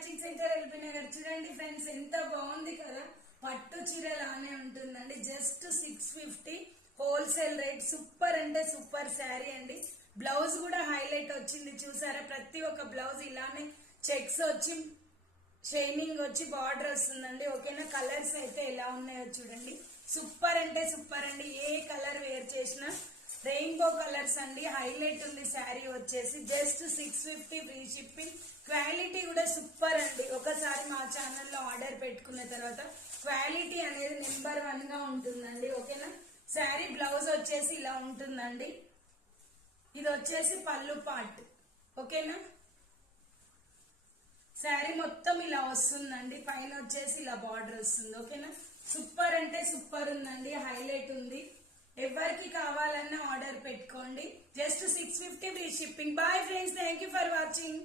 Matching centre వెళ్ళిపోయినారు. చూడండి friends ఎంత బాగుంది కదా, పట్టు చీర లానే ఉంటుందండి. Just 650 wholesale rate. సూపర్ అంటే సూపర్ శారీ అండి. బ్లౌజ్ కూడా హైలైట్ వచ్చింది చూసారా, ప్రతి ఒక్క బ్లౌజ్ ఇలానే చెక్స్ వచ్చి షైనింగ్ వచ్చి బార్డర్ వస్తుందండి. ఓకేనా, కలర్స్ అయితే ఎలా ఉన్నాయో చూడండి. సూపర్ అంటే సూపర్ అండి. ఏ కలర్ వేర్ చేసినా రెయిన్బో కలర్స్ అండి. హైలైట్ ఉంది శారీ వచ్చేసి. Just 650 free shipping. క్వాలిటీ కూడా సూపర్ అండి. ఒకసారి మా ఛానల్లో ఆర్డర్ పెట్టుకున్న తర్వాత క్వాలిటీ అనేది నెంబర్ 1 గా ఉంటుందండి. ఓకేనా, శారీ బ్లౌజ్ వచ్చేసి ఇలా ఉంటుందండి. ఇది వచ్చేసి పళ్ళు పార్ట్. ఓకేనా, శారీ మొత్తం ఇలా వస్తుందండి. పైన వచ్చేసి ఇలా బార్డర్ వస్తుంది. ఓకేనా, సూపర్ అంటే సూపర్ ఉందండి. హైలైట్ ఉంది. ఎవరికి కావాలన్నా ఆర్డర్ పెట్టుకోండి. Just 650 free shipping. Bye friends, thank you for watching.